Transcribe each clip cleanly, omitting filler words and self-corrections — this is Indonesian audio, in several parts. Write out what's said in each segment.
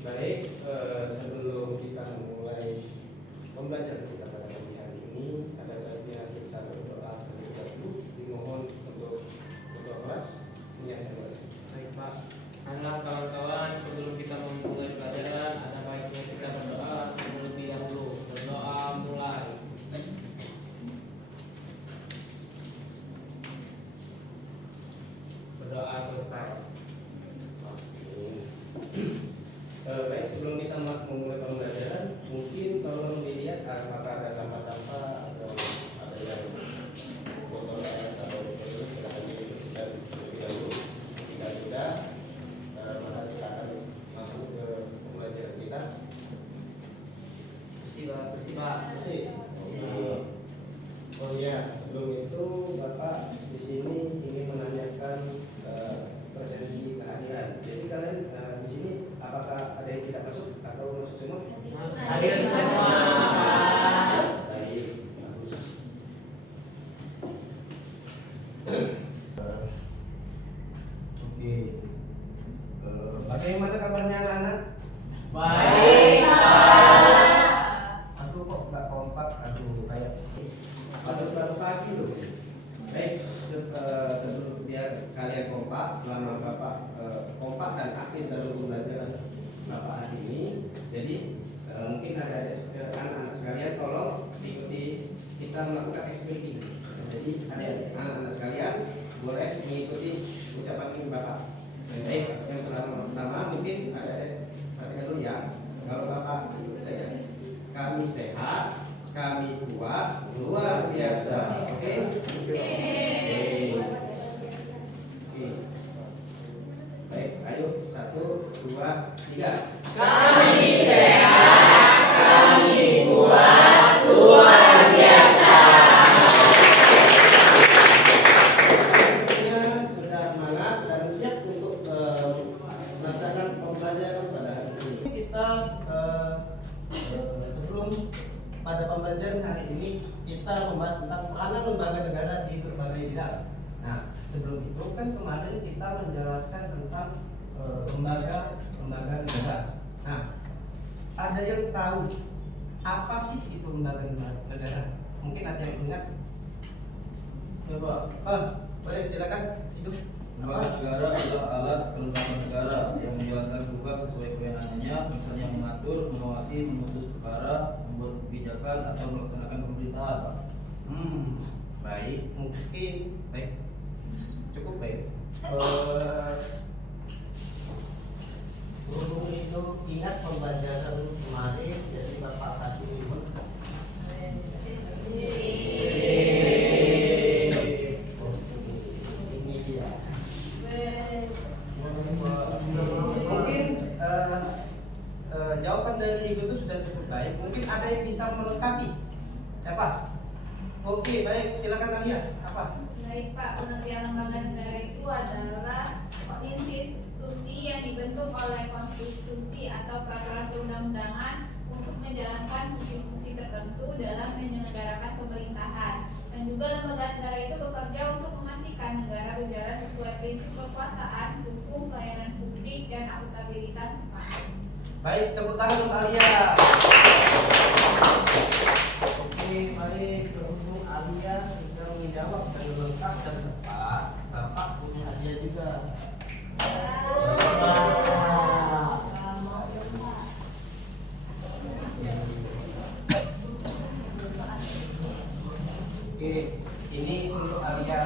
Baik, sebelum kita mulai pembelajaran kita pada pagi hari ini, ada baiknya kita berdoa terlebih dahulu. Dimohon untuk ketua kelas menyatakan. Baik Pak, anak kawan-kawan, sebelum kita memulai pelajaran, ada baiknya kita berdoa terlebih dahulu. Berdoa mulai. Berdoa selesai. Baik, sebelum kita memulai pembelajaran, mungkin tolong dilihat apakah ada sampah-sampah atau ada yang botol air atau botol silakan dibersihkan terlebih dahulu. Jika sudah, maka kita akan masuk ke pembelajaran kita. Bersih Pak. Bersih. Oh iya, sebelum itu Bapak di sini ingin menanyakan presensi kehadiran. Jadi kalian di sini apakah ada yang tidak masuk atau masuk semua? Hadir semua. Baik, bagus. Oke. Bagaimana kabarnya anak-anak? Baik Pak. Aduh kok nggak kompak, aduh kayak baru pagi loh. Baik, sebelum biar kalian kompak, selama Bapak kompak dan aktif dalam pembelajaran Bapak hari ini, jadi mungkin ada anak-anak sekalian tolong ikuti kita melakukan experting. Jadi anak-anak sekalian boleh mengikuti ucapan Bapak. Baik, yang pertama mungkin ada perhatikan dulu ya. Kalau Bapak ikut saja. Kami sehat, kami kuat, luar biasa. Oke? Oke. Baik, ayo 1, 2, 3. Kami sehat, kami kuat, luar biasa. Semuanya sudah semangat dan siap untuk melaksanakan pembelajaran pada hari ini. Kita sebelum pada pembelajaran hari ini kita membahas tentang peranan lembaga negara di berbagai bidang. Nah, sebelum itu kan kemarin kita menjelaskan tentang lembaga negara. Nah, ada yang tahu apa sih itu lembaga negara? Mungkin ada yang ingat? Coba, boleh silakan hidup. Lembaga negara adalah alat kelembagaan negara yang menjalankan tugas sesuai kewenangannya, misalnya mengatur, mengawasi, memutus perkara, membuat kebijakan atau melaksanakan pemerintahan. Baik, mungkin baik, cukup baik. Guru itu ingat pembelajaran kemarin, jadi Bapak kasih remote. Ini dia. Mungkin jawaban dari Ibu itu sudah cukup baik. Mungkin ada yang bisa melengkapi. Siapa? Oke, baik. Silakan Alia. Apa? Baik Pak, pengertian lembaga negara itu adalah institusi yang dibentuk oleh konstitusi atau peraturan perundang-undangan untuk menjalankan fungsi-fungsi tertentu dalam menyelenggarakan pemerintahan. Dan juga lembaga negara itu bekerja untuk memastikan negara berjalan sesuai prinsip kekuasaan, hukum, pelayanan publik, dan akuntabilitas. Baik, tepuk tangan untuk Alia. Oke, baik. Berhubung Alia sudah menjawab dengan lengkap dan tepat, Bapak punya hadiah juga. Oke, ini untuk Alia.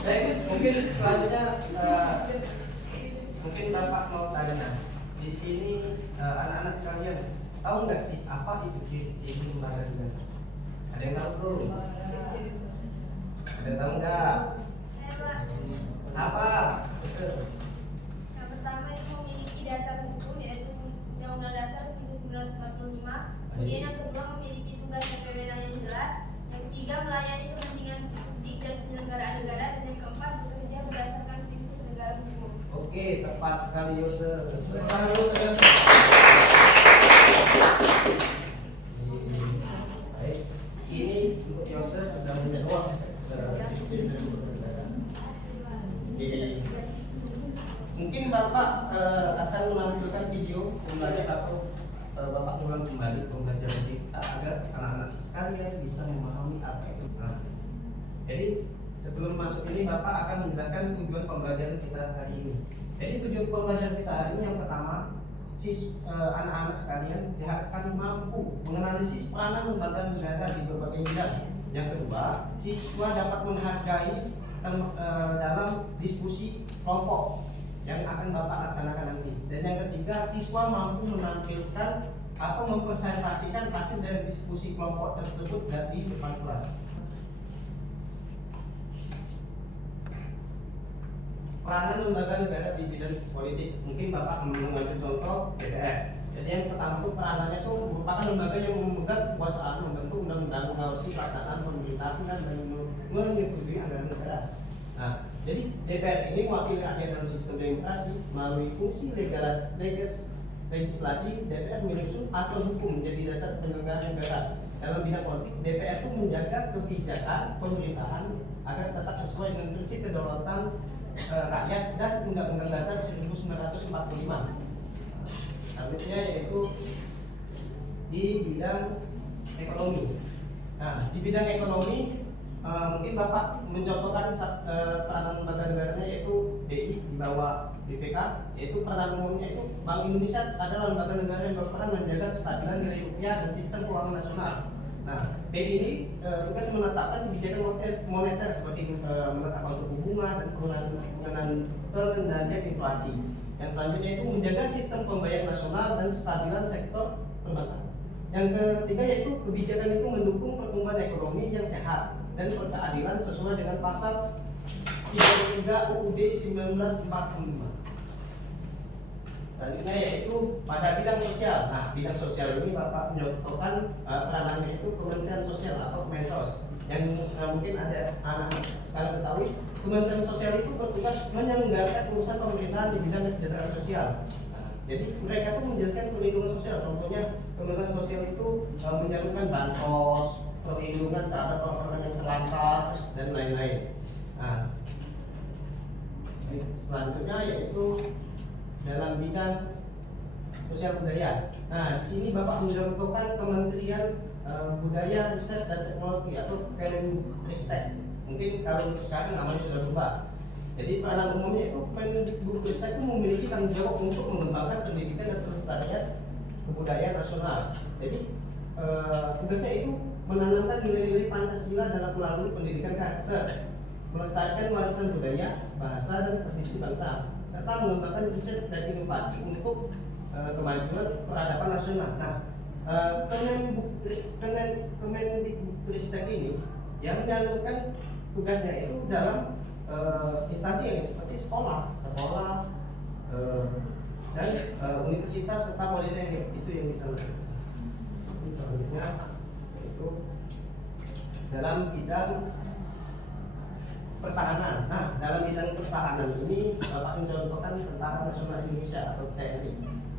Baik, mungkin selanjutnya mungkin Bapak mau tanya. Di sini anak-anak sekalian tahu nggak sih apa itu ciri-ciri lembaga negara? Ada yang tahu belum? Ada yang tahu nggak? Apa? Yang pertama itu memiliki dasar hukum yaitu Undang-Undang Dasar 1945. Kemudian yang kedua memiliki tugas dan wewenang yang jelas. Yang ketiga melayani kepentingan publik dan penyelenggaraan negara. Dan yang keempat bekerja berdasarkan prinsip negara hukum. Oke, tepat sekali Yose. Baik, ini untuk Yose sudah menjawab. Mungkin Bapak akan menampilkan video pembelajaran atau Bapak ulang kembali pembelajaran kita agar anak-anak sekalian bisa memahami apa itu. Nah, jadi sebelum masuk ini Bapak akan menjelaskan tujuan pembelajaran kita hari ini. Jadi tujuan pembelajaran kita hari ini yang pertama, anak-anak sekalian diharapkan mampu menganalisis peranan lembaga negara di berbagai bidang. Yang kedua, siswa dapat menghargai dalam diskusi kelompok yang akan Bapak laksanakan nanti. Dan yang ketiga, siswa mampu menampilkan atau mempresentasikan hasil dari diskusi kelompok tersebut dari depan kelas. Peranan lembaga negara di bidang politik, mungkin Bapak mengambil contoh DPR. Jadi yang pertama itu peranannya itu merupakan lembaga yang memegang kekuasaan membentuk undang-undang, mengawasi pelaksanaan pemerintahan dan menyetujui anggaran negara. Nah, jadi DPR ini mewakili rakyat dalam sistem demokrasi melalui fungsi legislasi. DPR menyusun atau hukum menjadi dasar penyelenggaraan negara. Dalam bidang politik, DPR itu menjaga kebijakan pemerintahan agar tetap sesuai dengan prinsip kedaulatan rakyat dan Undang-Undang Dasar 1945. Selanjutnya yaitu di bidang ekonomi. Nah, di bidang ekonomi mungkin Bapak mencontohkan peranan lembaga negaranya yaitu BI di bawah BPK, yaitu peranan umumnya itu Bank Indonesia adalah lembaga negara yang berperan menjaga kestabilan nilai rupiah dan sistem keuangan nasional. Nah, BI ini tugas menetapkan kebijakan moneter seperti menetapkan suku bunga dan pengendalian inflasi. Yang selanjutnya itu menjaga sistem pembayaran nasional dan kestabilan sektor perbankan. Yang ketiga yaitu kebijakan itu mendukung pertumbuhan ekonomi yang sehat dan berkeadilan sesuai dengan pasal 33 UUD 1945. Selanjutnya yaitu pada bidang sosial. Nah, bidang sosial ini Bapak menyontohkan peranannya itu Kementerian Sosial atau Kemensos. Yang mungkin ada anak sekalian ketahui, Kementerian Sosial itu bertugas menyelenggarakan urusan pemerintahan di bidang kesejahteraan sosial. Nah, jadi mereka itu menjalankan perlindungan sosial. Contohnya Kementerian Sosial itu menyalurkan bansos, perlindungan terhadap orang-orang yang terlantar dan lain-lain. Nah, selanjutnya yaitu dalam bidang sosial budaya. Nah, di sini Bapak mencontohkan Kementerian Budaya, Riset dan Teknologi atau Kemendikbudristek. Mungkin kalau untuk sekarang namanya sudah berubah. Jadi peranan umumnya itu Kemendikbudristek itu memiliki tanggung jawab untuk mengembangkan pendidikan dan pelestarian kebudayaan nasional. Jadi tugasnya itu menanamkan nilai-nilai Pancasila dalam melalui pendidikan karakter, melestarikan warisan budaya, bahasa dan tradisi bangsa, serta mengembangkan riset dan inovasi untuk kemajuan peradaban nasional. Nah, Kemendikbudristek ini yang menyalurkan tugasnya itu dalam instansi yang seperti sekolah dan universitas serta politeknik, itu yang disalurkan. Selanjutnya yaitu dalam bidang pertahanan. Nah, dalam bidang pertahanan ini Bapak mencontohkan Tentara Nasional Indonesia atau TNI.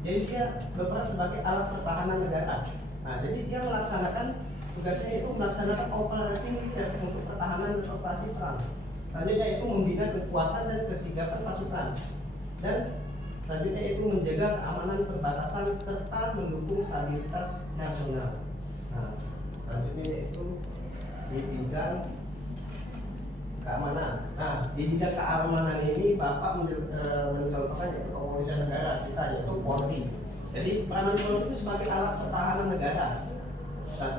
Jadi dia berperan sebagai alat pertahanan negara. Nah, jadi dia melaksanakan tugasnya itu melaksanakan operasi militer untuk pertahanan dan operasi perang. Selanjutnya itu membina kekuatan dan kesigapan pasukan. Dan selanjutnya itu menjaga keamanan perbatasan serta mendukung stabilitas nasional. Nah, selanjutnya itu di bidang keamanan. Nah, di bidang keamanan ini Bapak mencontohkan yaitu kepolisian negara kita, yaitu Polri. Jadi peranan Polri itu sebagai alat pertahanan negara.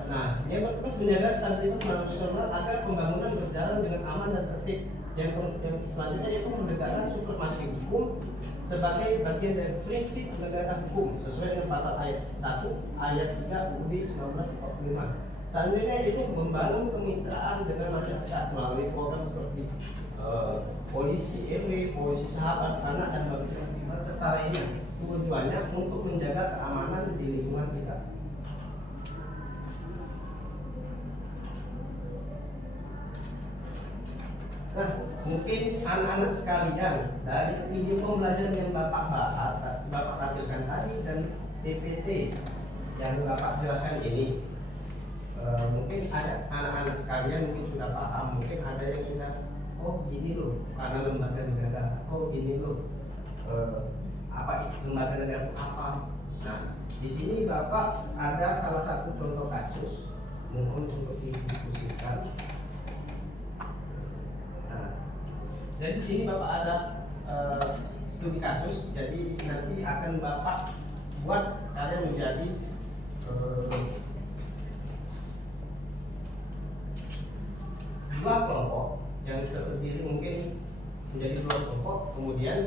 Nah, dia bertugas menjaga stabilitas nasional agar pembangunan berjalan dengan aman dan tertib. Yang selanjutnya itu menegakkan supremasi hukum sebagai bagian dari prinsip penegakan hukum sesuai dengan pasal ayat 1 ayat 3 UUD 1945. Selanjutnya itu membangun kemitraan dengan masyarakat melalui program seperti polisi RW, polisi sahabat anak dan bagi serta lainnya. Tujuannya untuk menjaga keamanan di lingkungan kita. Nah, mungkin anak-anak sekalian dari video pembelajaran yang Bapak bahas, Bapak tampilkan tadi dan PPT yang Bapak jelaskan ini, mungkin ada anak-anak sekalian mungkin sudah paham, mungkin ada yang sudah, oh gini loh karena lembaga negara, oh gini loh lembaga negara itu apa. Nah, di sini Bapak ada salah satu contoh kasus mohon untuk didiskusikan. Nah, jadi di sini Bapak ada studi kasus, jadi nanti akan Bapak buat kalian menjadi dua kelompok yang terdiri mungkin menjadi dua kelompok, kemudian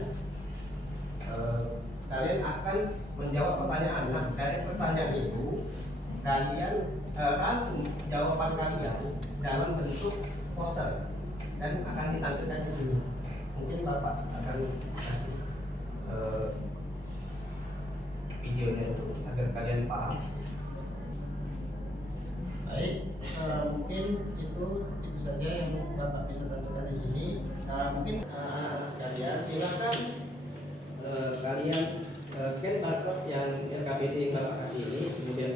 kalian akan menjawab pertanyaan. Nah, dari pertanyaan itu kalian rangkum jawaban kalian dalam bentuk poster dan akan ditampilkan di sini. Mungkin Bapak akan kasih videonya itu agar kalian paham. Baik, mungkin itu saja yang Bapak bisa tampilkan di sini. Mungkin anak-anak sekalian silakan kalian scan barcode yang LKBD yang Bapak kasih ini, kemudian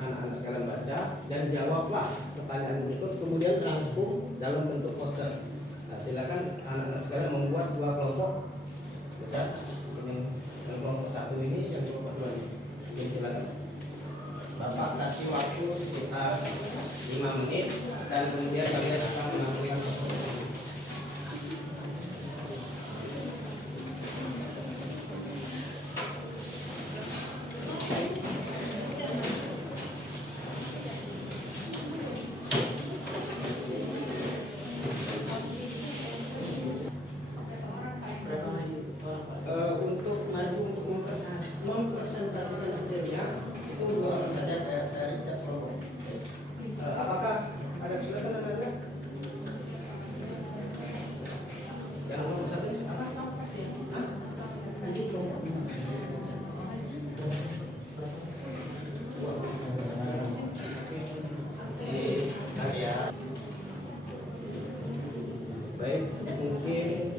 anak-anak sekalian baca dan jawablah pertanyaan berikut, kemudian rangkum dalam bentuk poster. Nah, silakan anak-anak sekalian membuat dua kelompok besar. Yang kelompok satu ini, yang kelompok dua ini. Jadi silakan. Bapak kasih waktu sekitar 5 menit dan kemudian kalian akan menampilkan poster. Untuk maju untuk mempresentasikan hasilnya itu 2 orang saja dari setiap kelompok. Apakah ada kesulitan Anda? Yang nomor 1 apa? Hah? Ini kelompok. Baik, mungkin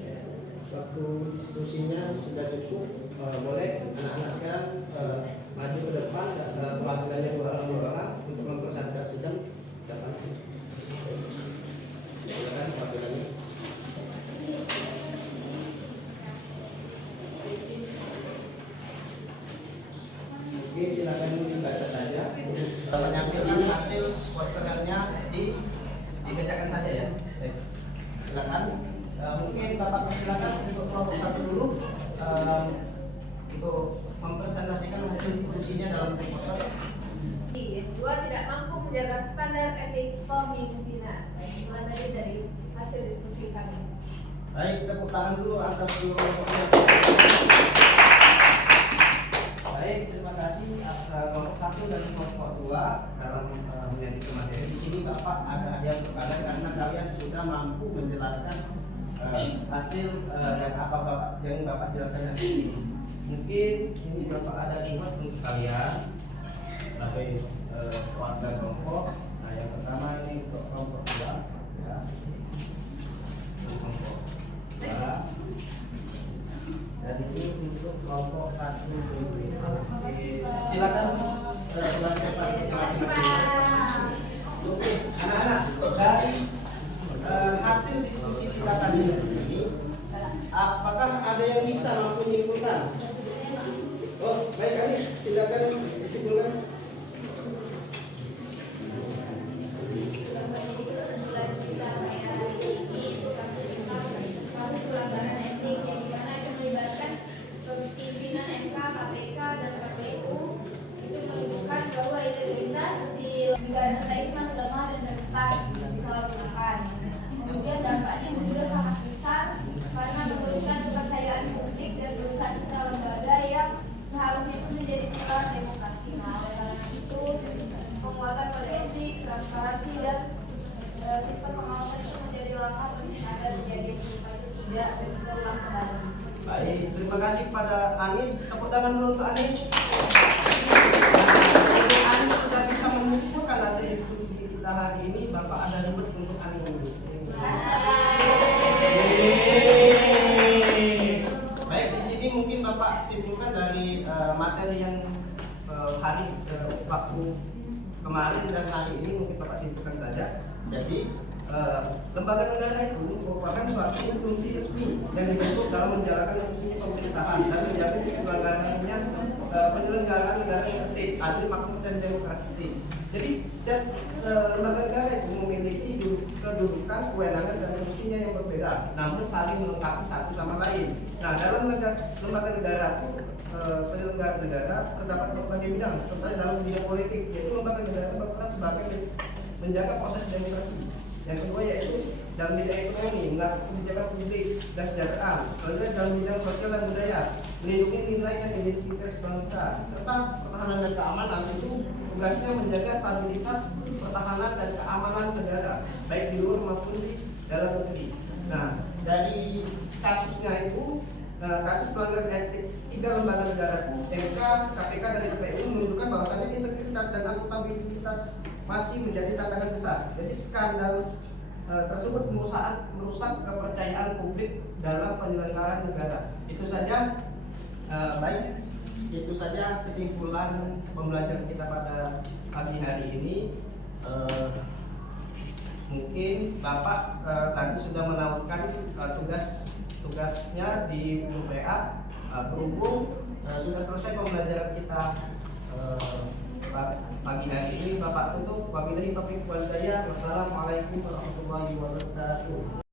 waktu diskusinya sudah cukup. Boleh anak-anak sekarang maju ke depan, perwakilannya 2 orang untuk mempresentasikan dapat. Silakan perwakilannya. Oke, silakan dibaca saja. Menampilkan hasil posterannya dibacakan saja ya. Baik. Silakan. Mungkin Bapak persilakan untuk kelompok 1 dulu untuk mempresentasikan hasil diskusinya dalam poster. 2 tidak mampu menjaga standar etik pemimpinan. Mulai tadi dari hasil diskusi kami. Baik, tepuk tangan dulu atas seluruh kelompoknya. Baik, terima kasih kelompok 1 dan kelompok 2 dalam menyajikan materi. Di sini Bapak ada hadiah untuk kalian karena kalian sudah mampu menjelaskan hasil yang apa Bapak jelaskan nanti. Mungkin ini Bapak ada reward untuk kalian sebagai warga kelompok. Nah, yang pertama ini untuk kelompok 2 ya. Kelompok 2. Dan ini untuk kelompok 1. Silakan Oke, anak-anak, dari hasil diskusi kita tadi ini, apakah ada yang bisa mampu menyimpulkan? Oh, baik Anis, silakan disimpulkan. Pimpinan MK, KPK, dan KPU itu menunjukkan bahwa integritas di negara kita ini masih lemah dan rentan disalahgunakan. Kemudian dampaknya juga sangat besar karena menurunkan kepercayaan publik dan merusak citra lembaga yang seharusnya itu menjadi pilar demokrasi. Nah, oleh karena itu penguatan kode etik, transparansi dan sistem pengawasan itu menjadi langkah penting agar kejadian serupa itu tidak berulang kembali. Baik, terima kasih pada Anis. Tepuk tangan dulu untuk Anis. Anis sudah bisa menyimpulkan hasil diskusi kita hari ini. Bapak ada reward untuk Anis. Baik, di sini mungkin Bapak simpulkan dari materi yang hari waktu kemarin dan hari ini mungkin Bapak simpulkan saja. Jadi lembaga negara itu merupakan suatu institusi resmi yang dibentuk dalam menjalankan fungsi pemerintahan dan menjamin keselenggaraan adil, makmur dan demokratis. Jadi setiap lembaga negara itu memiliki kedudukan, kewenangan dan fungsinya yang berbeda, namun saling melengkapi satu sama lain. Nah, dalam lembaga negara itu penyelenggara negara terdapat berbagai bidang. Contohnya dalam bidang politik, yaitu lembaga negara berperan sebagai menjaga proses demokrasi. Yang kedua yaitu dalam bidang ekonomi, mengatur kebijakan publik dan kesejahteraan. Kemudian dalam bidang sosial dan budaya, melindungi nilai dan identitas bangsa. Serta pertahanan dan keamanan itu tugasnya menjaga stabilitas pertahanan dan keamanan negara, baik di luar maupun di dalam negeri. Nah, dari kasusnya itu, kasus pelanggaran etik 3 lembaga negara itu, MK, KPK, dan KPU menunjukkan bahwasannya integritas dan akuntabilitas masih menjadi tantangan besar. Jadi skandal tersebut merusak kepercayaan publik dalam penyelenggaraan negara. Itu saja, baik. Itu saja kesimpulan pembelajaran kita pada pagi hari ini. Mungkin Bapak tadi sudah menawarkan tugasnya di UPA. Berhubung sudah selesai pembelajaran kita pagi hari ini, Bapak tutup. Wabillahi taufiq wal hidayah. Wassalamualaikum warahmatullahi wabarakatuh.